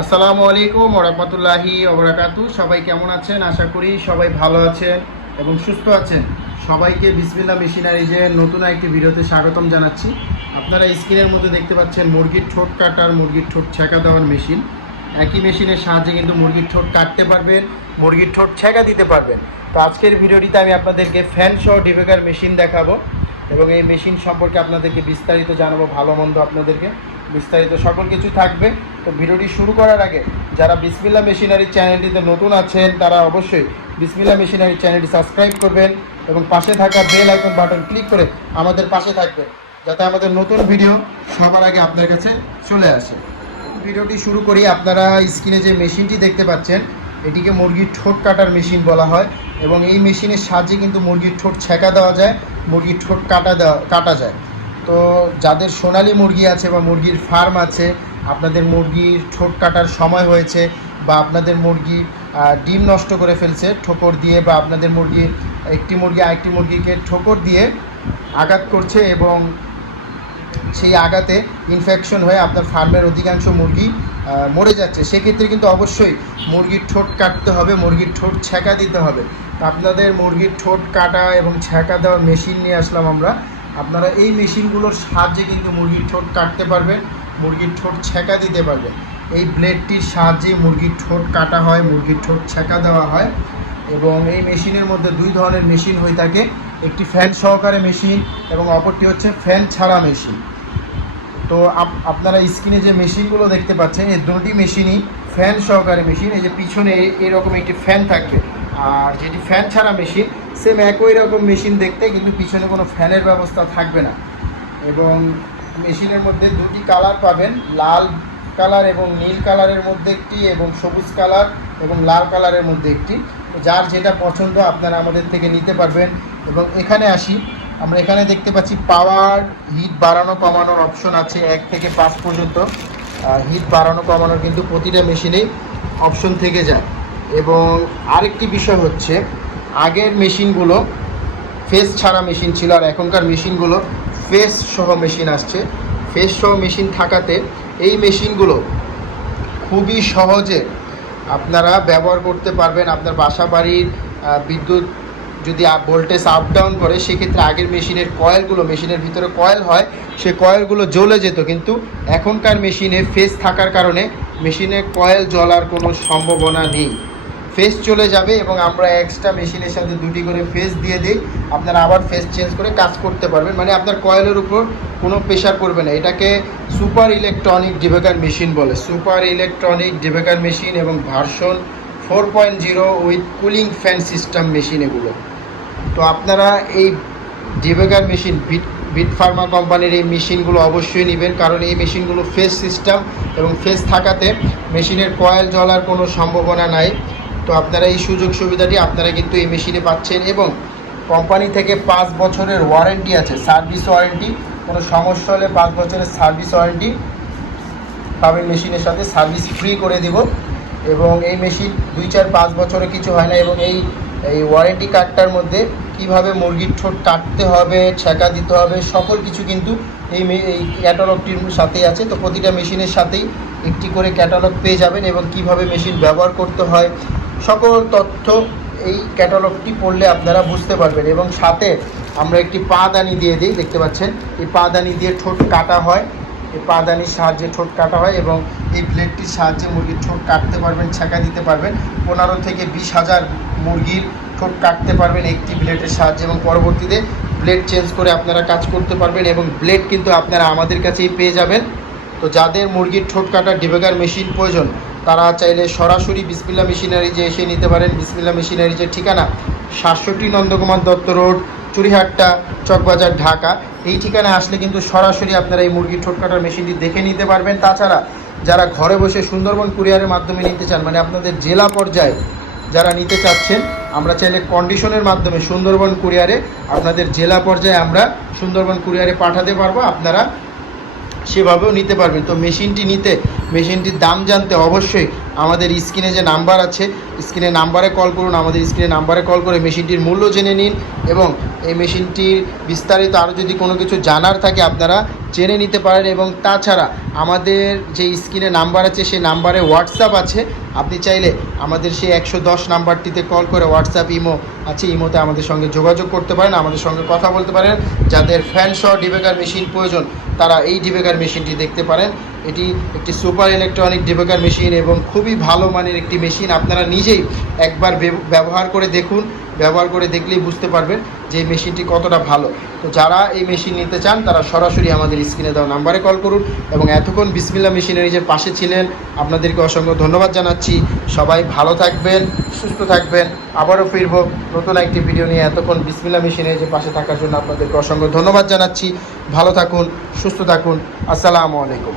আসসালামু আলাইকুম ওরহমতুল্লাহি ওবরাকাতু সবাই কেমন আছেন? আশা করি সবাই ভালো আছেন এবং সুস্থ আছেন। সবাইকে বিসমিল্লা মেশিনারিজের নতুন একটি ভিডিওতে স্বাগতম জানাচ্ছি। আপনারা স্ক্রিনের মধ্যে দেখতে পাচ্ছেন মুরগির ঠোঁট কাটার মুরগির ঠোঁট ছেঁকা দেওয়ার মেশিন। একই মেশিনের সাহায্যে কিন্তু মুরগির ঠোঁট কাটতে পারবেন, মুরগির ঠোঁট ছেঁকা দিতে পারবেন। তো আজকের ভিডিওটিতে আমি আপনাদেরকে ফ্যান সহ ডিবেকার মেশিন দেখাবো এবং এই মেশিন সম্পর্কে আপনাদেরকে বিস্তারিত জানাব, ভালো মন্দ আপনাদেরকে বিস্তারিত সকল কিছু থাকবে। তো ভিডিওটি শুরু করার আগে যারা বিসমিল্লা মেশিনারি চ্যানেলটিতে নতুন আছেন, তারা অবশ্যই বিসমিল্লা মেশিনারি চ্যানেলটি সাবস্ক্রাইব করবেন এবং পাশে থাকা বেল আইকন বাটন ক্লিক করে আমাদের পাশে থাকবেন, যাতে আমাদের নতুন ভিডিও সবার আগে আপনার কাছে চলে আসে। ভিডিওটি শুরু করি, আপনারা স্ক্রিনে যে মেশিনটি দেখতে পাচ্ছেন, এটিকে মুরগির ঠোঁট কাটার মেশিন বলা হয় এবং এই মেশিনের সাহায্যে কিন্তু মুরগির ঠোঁট ছেঁকা দেওয়া যায়, মুরগির ঠোঁট কাটা দেওয়া, কাটা যায়। তো যাদের সোনালি মুরগি আছে বা মুরগির ফার্ম আছে আপনাদের মুরগির ঠোঁট কাটার সময় হয়েছে বা আপনাদের মুরগি ডিম নষ্ট করে ফেলছে, ঠোকর দিয়ে বা আপনাদের মুরগি, একটি মুরগি আরেকটি মুরগিকে ঠোকর দিয়ে আঘাত করছে এবং সেই আঘাতে ইনফেকশন হয়ে আপনার ফার্মের অধিকাংশ মুরগি মরে যাচ্ছে। সেক্ষেত্রে কিন্তু অবশ্যই মুরগির ঠোঁট কাটতে হবে, মুরগির ঠোঁট ছ্যাঁকা দিতে হবে। আপনাদের মুরগির ঠোঁট কাটা এবং ছ্যাঁকা দেওয়ার মেশিন নিয়ে আসলাম আমরা। আপনারা এই মেশিনগুলোর সাহায্যে কিন্তু মুরগির ঠোঁট কাটতে পারবেন। মুরগির ঠোঁট ছ্যাঁকা দিতে পারবে। এই ব্লেডটির সাহায্যে মুরগির ঠোঁট কাটা হয়, মুরগির ঠোঁট ছ্যাঁকা দেওয়া হয় এবং এই মেশিনের মধ্যে দুই ধরনের মেশিন হয়ে থাকে। একটি ফ্যান সহকারে মেশিন এবং অপরটি হচ্ছে ফ্যান ছাড়া মেশিন তো আপ- আপনারা স্ক্রিনে যে মেশিনগুলো দেখতে পাচ্ছেন, এই দুটি মেশিনই ফ্যান সহকারে মেশিন এই যে পিছনে এরকম একটি ফ্যান থাকবে। আর যেটি ফ্যান ছাড়া মেশিন সেম একই রকম মেশিন দেখতে, কিন্তু পিছনে কোনো ফ্যানের ব্যবস্থা থাকবে না। এবং মেশিনের মধ্যে দুটি কালার পাবেন, লাল কালার এবং নীল কালারের মধ্যে একটি এবং সবুজ কালার এবং লাল কালারের মধ্যে একটি। যার যেটা পছন্দ আপনারা আমাদের থেকে নিতে পারবেন। এবং এখানে আসি, আমরা এখানে দেখতে পাচ্ছি পাওয়ার হিট বাড়ানো কমানোর অপশন আছে এক থেকে পাঁচ পর্যন্ত। হিট বাড়ানো কমানোর কিন্তু প্রতিটা মেশিনেই অপশন থেকে যায়। এবং আরেকটি বিষয় হচ্ছে, আগের মেশিনগুলো, ফেস ছাড়া মেশিন ছিল আর এখনকার মেশিনগুলো ফেস সহ মেশিন আসছে। ফেস সহ মেশিন থাকাতে এই মেশিনগুলো খুবই সহজে আপনারা ব্যবহার করতে পারবেন। আপনার বাসা বাড়ির বিদ্যুৎ যদি ভোল্টেজ আপ ডাউন করে, সেক্ষেত্রে আগের মেশিনের কয়েলগুলো মেশিনের ভিতরে কয়েল হয়, সে কয়েলগুলো জ্বলে যেত। কিন্তু এখনকার মেশিনে ফেস থাকার কারণে মেশিনে কয়েল জ্বলার কোনো সম্ভাবনা নেই। ফেস চলে যাবে এবং আমরা এক্সট্রা মেশিনের সাথে দুটি করে ফেস দিয়ে দিই। আপনারা আবার ফেস চেঞ্জ করে কাজ করতে পারবেন। মানে আপনার কয়েলের উপর কোনো প্রেশার করবে না। এটাকে সুপার ইলেকট্রনিক ডিবেকার মেশিন বলে। সুপার ইলেকট্রনিক ডিবেকার মেশিন এবং version four point zero with cooling fan system machine এগুলো। তো আপনারা এই ডিবেকার মেশিন বিট বিট ফার্মা কোম্পানির এই মেশিনগুলো অবশ্যই নেবেন। কারণ এই মেশিনগুলো ফেস সিস্টেম এবং ফেস থাকাতে মেশিনের কয়েল জ্বলার কোনো সম্ভাবনা নাই। তো আপনারা এই সুযোগ সুবিধাটি আপনারা কিন্তু এই মেশিনে পাচ্ছেন এবং কোম্পানি থেকে পাঁচ বছরের ওয়ারেন্টি আছে, সার্ভিস ওয়ারেন্টি। কোনো সমস্যা হলে পাঁচ বছরের সার্ভিস ওয়ারেন্টি পাবেন মেশিনের সাথে, সার্ভিস ফ্রি করে দিব। এবং এই মেশিন দুই চার পাঁচ বছরে কিছু হয় না এবং এই এই ওয়ারেন্টি কার্ডটার মধ্যে কীভাবে মুরগির ঠোঁট কাটতে হবে ছেঁকা দিতে হবে, সকল কিছু কিন্তু এই এই ক্যাটালগটির সাথেই আছে। তো প্রতিটা মেশিনের সাথেই একটি করে ক্যাটালগ পেয়ে যাবেন এবং কীভাবে মেশিন ব্যবহার করতে হয় সকল তথ্য এই ক্যাটালগটি পড়লে আপনারা বুঝতে পারবেন এবং সাথে আমরা একটি পাদানি দিয়ে দিই, দেখতে পাচ্ছেন? এই পাদানি দিয়ে ঠোঁট কাটা হয়। এই পাদানির সাহায্যে ঠোঁট কাটা হয় এবং এই ব্লেডটির সাহায্যে মুরগির ঠোঁট কাটতে পারবেন, ছেঁকা দিতে পারবেন। পনেরো থেকে বিশ হাজার মুরগির ঠোঁট কাটতে পারবেন একটি ব্লেডের সাহায্যে এবং পরবর্তীতে ব্লেড চেঞ্জ করে আপনারা কাজ করতে পারবেন এবং ব্লেড কিন্তু আপনারা আমাদের কাছেই পেয়ে যাবেন। তো যাদের মুরগির ঠোঁট কাটার ডিবেগার মেশিন প্রয়োজন তারা চাইলে সরাসরি বিসমিল্লা মেশিনারি যে এসে নিতে পারেন, বিসমিল্লা মেশিনারি যে ঠিকানা, সাতষট্টি নন্দকুমার দত্ত রোড চুরিহাট্টা চকবাজার, ঢাকা। এই ঠিকানায় আসলে কিন্তু সরাসরি আপনারা এই মুরগির ঠোঁট কাটার মেশিনটি দেখে নিতে পারবেন। তাছাড়া যারা ঘরে বসে সুন্দরবন কুরিয়ারের মাধ্যমে নিতে চান মানে আপনাদের জেলা পর্যায়ে যারা নিতে চাচ্ছেন, আমরা চাইলে কন্ডিশনের মাধ্যমে সুন্দরবন কুরিয়ারে আপনাদের জেলা পর্যায়ে আমরা সুন্দরবন কুরিয়ারে পাঠাতে পারব। আপনারা সেভাবেও নিতে পারবেন। তো মেশিনটি নিতে, মেশিনটির দাম জানতে অবশ্যই আমাদের স্ক্রিনে যে নাম্বার আছে, স্ক্রিনে নাম্বারে কল করুন, আমাদের স্ক্রিনে নাম্বারে কল করে মেশিনটির মূল্য জেনে নিন এবং এই মেশিনটির বিস্তারিত আরও যদি কোনো কিছু জানার থাকে আপনারা জেনে নিতে পারেন এবং তাছাড়া আমাদের যে স্ক্রিনে নাম্বার আছে, সেই নাম্বারে হোয়াটসঅ্যাপ আছে। আপনি চাইলে আমাদের সেই একশো দশ নাম্বারটিতে কল করে হোয়াটসঅ্যাপ ইমো আছে, ইমোতে আমাদের সঙ্গে যোগাযোগ করতে পারেন, আমাদের সঙ্গে কথা বলতে পারেন। যাদের ফ্যান সহ ডিবেকার মেশিন প্রয়োজন, তারা এই ডিবেকার মেশিনটি দেখতে পারেন। এটি একটি সুপার ইলেকট্রনিক ডিবেকার মেশিন এবং খুবই ভালো মানের একটি মেশিন আপনারা নিজেই একবার ব্যবহার করে দেখুন। ব্যবহার করে দেখলেই বুঝতে পারবেন যে মেশিনটি কতটা ভালো। তো যারা এই মেশিন নিতে চান, তারা সরাসরি আমাদের স্ক্রিনে দেওয়া নাম্বারে কল করুন এবং এতক্ষণ বিসমিল্লা মেশিনারিজের পাশে ছিলেন, আপনাদেরকে অসংখ্য ধন্যবাদ জানাচ্ছি। সবাই ভালো থাকবেন, সুস্থ থাকবেন। আবারও ফিরব নতুন একটি ভিডিও নিয়ে এতক্ষণ বিসমিল্লা মেশিনারিজের পাশে থাকার জন্য আপনাদেরকে অসংখ্য ধন্যবাদ জানাচ্ছি। ভালো থাকুন, সুস্থ থাকুন। আসসালামু আলাইকুম।